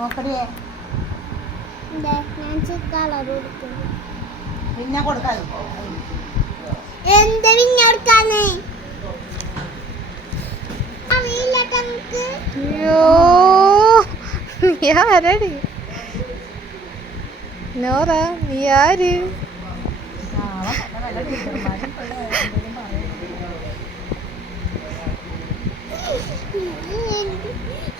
നോക്കടിയേ ദേ, ഞാൻ കളർ കൊടുക്കുന്നു പിന്നെ കൊടുക്കാൻ. എന്ത് അറിയില്ല നമുക്ക് അയ്യോ നീ ആരടി നോറ നീ ആര്? നിമ്മ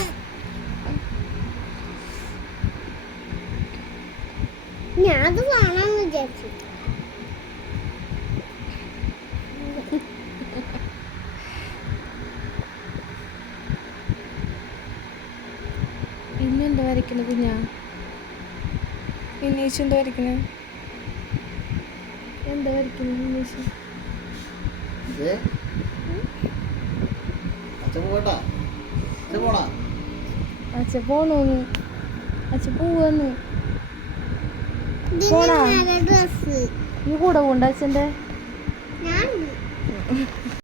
ഞാൻ അത് വേണമെന്ന് വിചാരിച്ചു. പിന്നെ എന്താ വരയ്ക്കണ കുഞ്ഞാ ഇന്നീശ് എന്താ വരയ്ക്കണേ? എന്താ വരയ്ക്കണേ ഇന്നീശ് അച്ഛ പോണോന്ന് അച്ഛ പോവാന്ന് പോണോ? നീ കൂടെ ഞാൻ